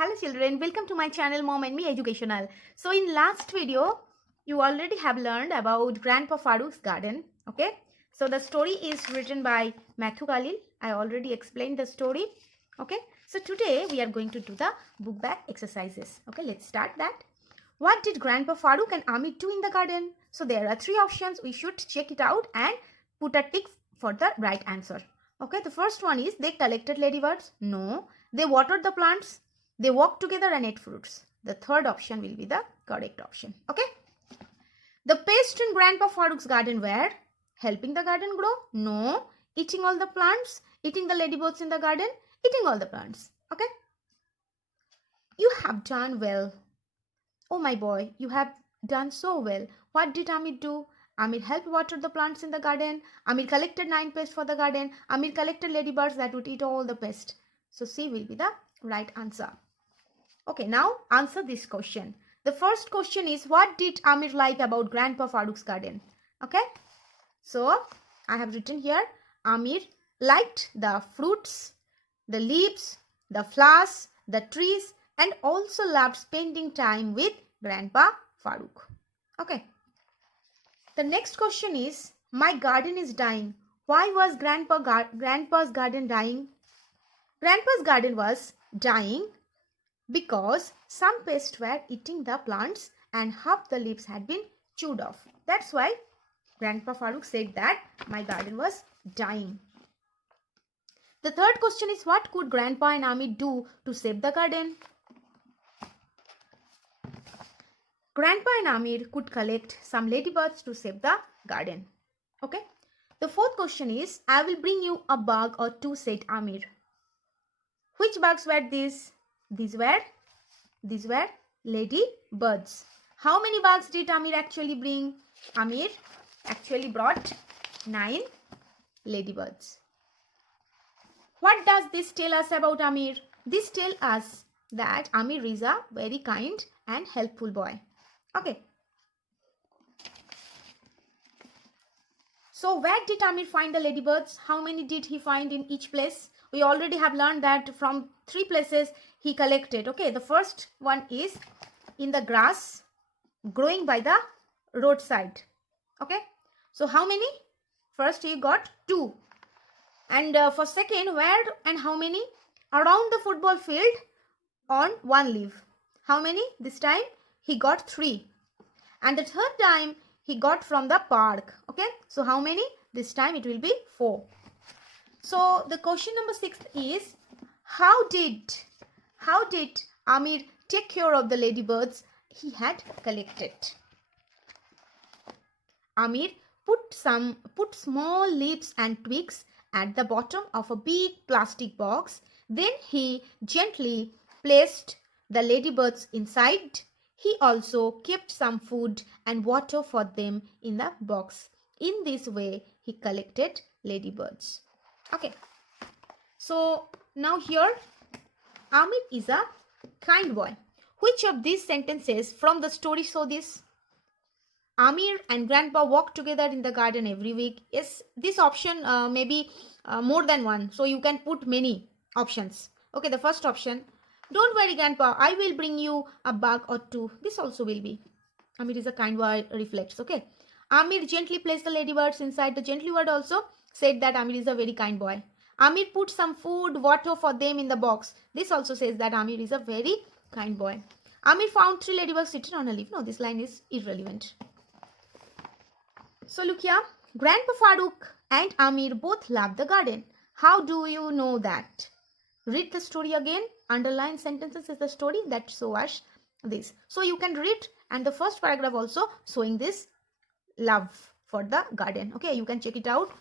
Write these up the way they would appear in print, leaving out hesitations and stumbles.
Hello children, welcome to my channel Mom and Me Educational. So in last video, you already have learned about Grandpa Farouk's garden. Okay. So the story is written by Matthew Khalil. I already explained the story. Okay. So today we are going to do the book bag exercises. Okay. Let's start that. What did Grandpa Farouk and Amit do in the garden? So there are three options. We should check it out and put a tick for the right answer. Okay. The first one is they collected ladybirds. No. They watered the plants. They walked together and ate fruits. The third option will be the correct option. Okay. The pests in Grandpa Farouk's garden were helping the garden grow. No. Eating all the plants. Eating the ladybirds in the garden. Eating all the plants. Okay. You have done well. Oh my boy, you have done so well. What did Amir do? Amir helped water the plants in the garden. Amir collected 9 pests for the garden. Amir collected ladybirds that would eat all the pests. So C will be the right answer. Okay, now answer this question. The first question is, what did Amir like about Grandpa Farouk's garden? Okay, so I have written here, Amir liked the fruits, the leaves, the flowers, the trees, and also loved spending time with Grandpa Farouk. Okay. The next question is, my garden is dying. Why was Grandpa's garden dying? Grandpa's garden was dying because some pests were eating the plants and half the leaves had been chewed off. That's why Grandpa Farouk said that my garden was dying. The third question is, what could Grandpa and Amit do to save the garden? Grandpa and Amir could collect some ladybirds to save the garden. Okay. The fourth question is, I will bring you a bug or two, said Amir. Which bugs were these? These were ladybirds. How many bugs did Amir actually bring? Amir actually brought 9 ladybirds. What does this tell us about Amir? This tells us that Amir is a very kind and helpful boy. Okay. So where did Amir find the ladybirds? How many did he find in each place? We already have learned that from 3 places he collected. Okay, the first one is in the grass growing by the roadside. Okay, so how many? First he got 2. And for second, where and how many? Around the football field on 1 leaf. How many? This time he got 3. And the third time he got from the park. Okay, so how many? This time it will be 4. So the question number 6 is, how did Amir take care of the ladybirds he had collected? Amir put small leaves and twigs at the bottom of a big plastic box. Then he gently placed the ladybirds inside. He also kept some food and water for them in the box. In this way, he collected ladybirds. Okay. So now here, Amit is a kind boy. Which of these sentences from the story show this? Amir and Grandpa walk together in the garden every week. Yes, this option may be more than one. So you can put many options. Okay, the first option. Don't worry, Grandpa, I will bring you a bug or 2. This also will be. Amir is a kind boy reflects. Okay. Amir gently placed the ladybirds inside. The gently word also said that Amir is a very kind boy. Amir put some food, water for them in the box. This also says that Amir is a very kind boy. Amir found 3 ladybirds sitting on a leaf. No, this line is irrelevant. So look here. Grandpa Farouk and Amir both love the garden. How do you know that? Read the story again. Underline sentences is the story that shows us this. So you can read, and the first paragraph also showing this love for the garden. Okay, you can check it out.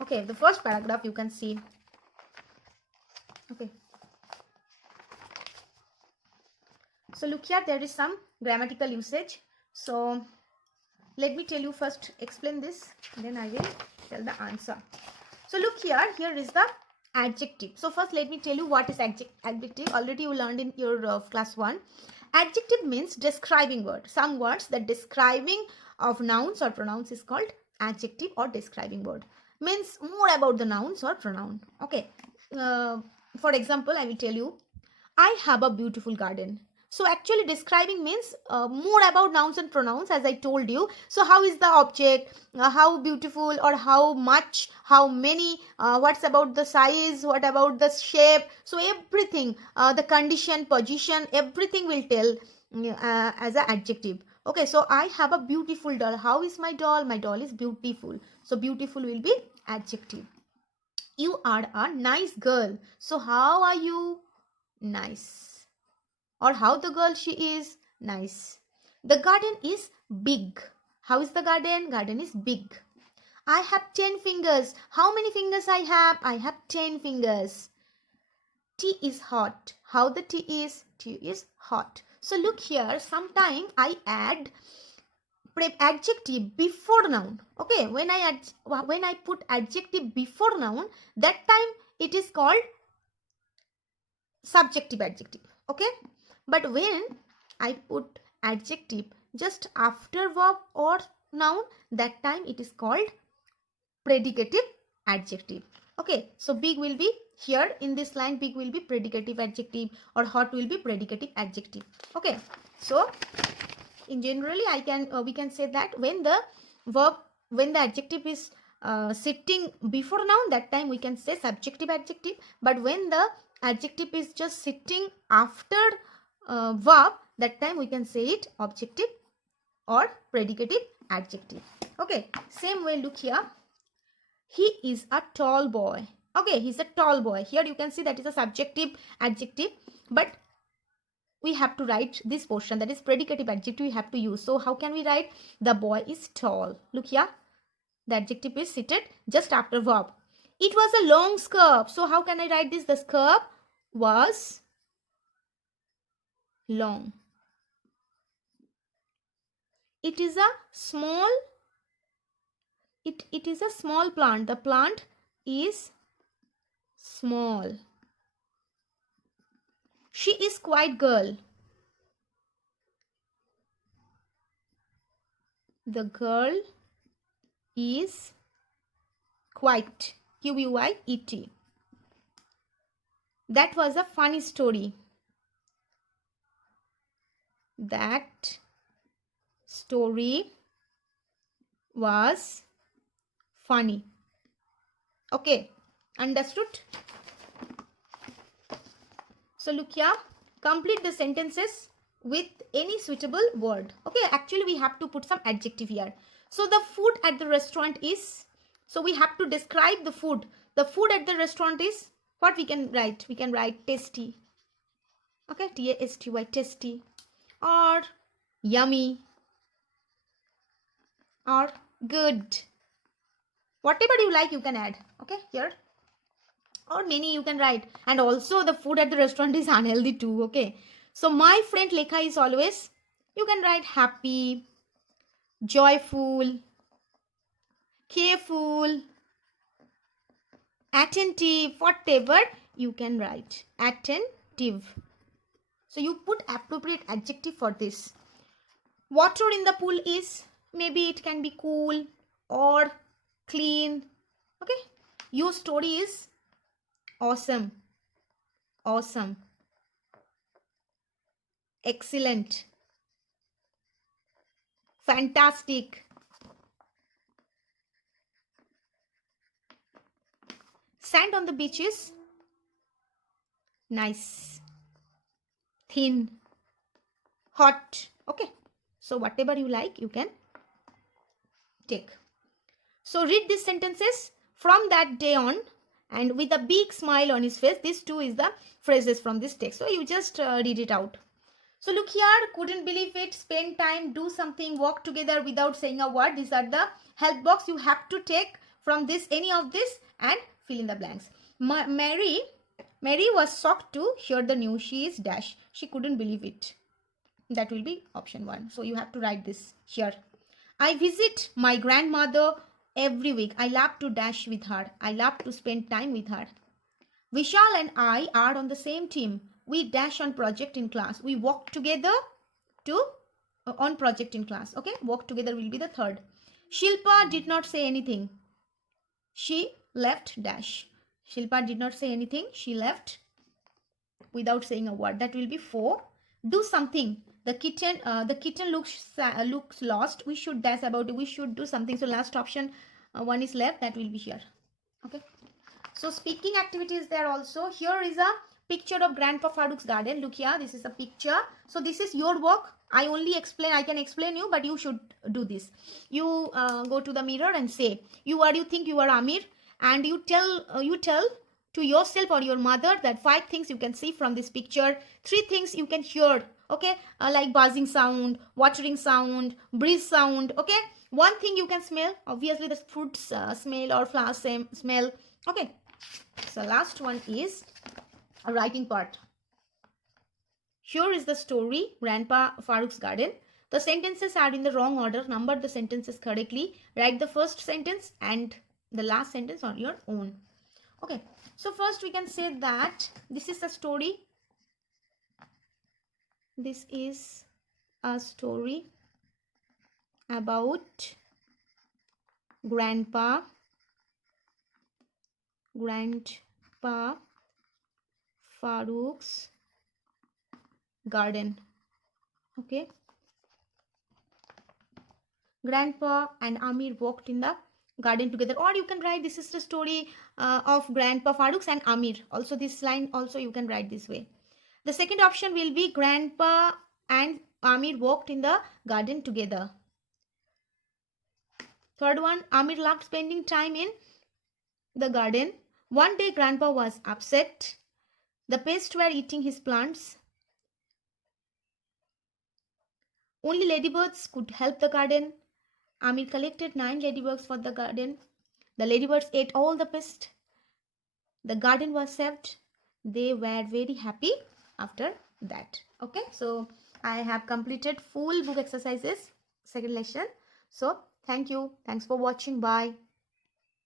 Okay, the first paragraph you can see. Okay. So look here, there is some grammatical usage. So let me tell you first, explain this, then I will tell the answer. So look here, here is the adjective. So first let me tell you what is adjective. Already you learned in your class 1. Adjective means describing word. Some words that describing of nouns or pronouns is called adjective or describing word. Means more about the nouns or pronoun. Okay. For example, I will tell you, I have a beautiful garden. So actually describing means more about nouns and pronouns, as I told you. So how is the object, how beautiful or how much, how many, what's about the size, what about the shape. So everything, the condition, position, everything will tell as an adjective. Okay, so I have a beautiful doll. How is my doll? My doll is beautiful. So beautiful will be adjective. You are a nice girl. So how are you? Nice. Or how the girl she is? Nice. The garden is big. How is the garden? Garden is big. I have 10 fingers. How many fingers I have? I have 10 fingers. Tea is hot. How the tea is? Tea is hot. So look here, sometime I add adjective before noun. Okay, when I put adjective before noun, that time it is called subjective adjective. Okay, but when I put adjective just after verb or noun, that time it is called predicative adjective. Okay, so big will be here in this line, big will be predicative adjective, or hot will be predicative adjective. Okay, so in generally we can say that when the adjective is sitting before noun, that time we can say subjective adjective. But when the adjective is just sitting after verb, that time we can say it objective or predicative adjective. Okay, same way, look here. He is a tall boy. Okay, he's a tall boy. Here you can see that is a subjective adjective, but we have to write this portion, that is predicative adjective we have to use. So how can we write? The boy is tall. Look here, the adjective is seated just after verb. It was a long skirt. So how can I write this? The skirt was long. It is a small, it is a small plant. The plant is small. She is quiet girl. The girl is quiet. Quiet. That was a funny story. That story was funny. Okay, understood? So look here, complete the sentences with any suitable word. Okay, actually we have to put some adjective here. So the food at the restaurant is, so we have to describe the food. The food at the restaurant is, what we can write? We can write tasty. Okay, tasty, tasty. Or yummy. Or good. Whatever you like you can add. Okay, here. Or many you can write. And also the food at the restaurant is unhealthy too. Okay, so my friend Lekha is always, you can write happy, joyful, careful, attentive, whatever you can write. Attentive. So you put appropriate adjective for this. Water in the pool is, maybe it can be cool or clean. Okay, your story is awesome, awesome, excellent, fantastic. Sand on the beach is nice, thin, hot. Okay, so whatever you like you can take. So read these sentences. From that day on, and with a big smile on his face. These two is the phrases from this text. So you just read it out. So look here, couldn't believe it, spend time, do something, walk together without saying a word. These are the help box. You have to take from this any of this and fill in the blanks. Mary was shocked to hear the news. She is dash. She couldn't believe it. That will be option 1. So you have to write this here. I visit my grandmother every week. I love to dash with her. I love to spend time with her. Vishal and I are on the same team. We dash on project in class. We walk together to on project in class. Okay, walk together will be the third. Shilpa did not say anything. She left dash. Shilpa did not say anything. She left without saying a word. That will be 4. Do something. The kitten looks lost. We should dash about it. We should do something. So last option, 1 is left. That will be here. Okay. So speaking activity is there also. Here is a picture of Grandpa Farouk's garden. Look here. This is a picture. So this is your work. I can explain you, but you should do this. You go to the mirror and say, you think you are Amir, and you tell to yourself or your mother that 5 things you can see from this picture, 3 things you can hear, okay, like buzzing sound, watering sound, breeze sound, okay. 1 thing you can smell, obviously the fruits smell or flower smell, okay. So last one is a writing part. Here is the story, Grandpa Farouk's garden. The sentences are in the wrong order. Number the sentences correctly. Write the first sentence and the last sentence on your own. Okay. So first we can say that this is a story. This is a story about Grandpa Farouk's garden. Okay. Grandpa and Amir walked in the garden together. Or you can write, this is the story of Grandpa Farouk's and Amir. Also this line also you can write this way. The second option will be Grandpa and Amir walked in the garden together. Third one, Amir loved spending time in the garden. One day Grandpa was upset. The pests were eating his plants. Only ladybirds could help the garden. Amir collected 9 ladybugs for the garden. The ladybirds ate all the pests. The garden was saved. They were very happy after that. Okay, so I have completed full book exercises, second lesson. So thank you. Thanks for watching. Bye.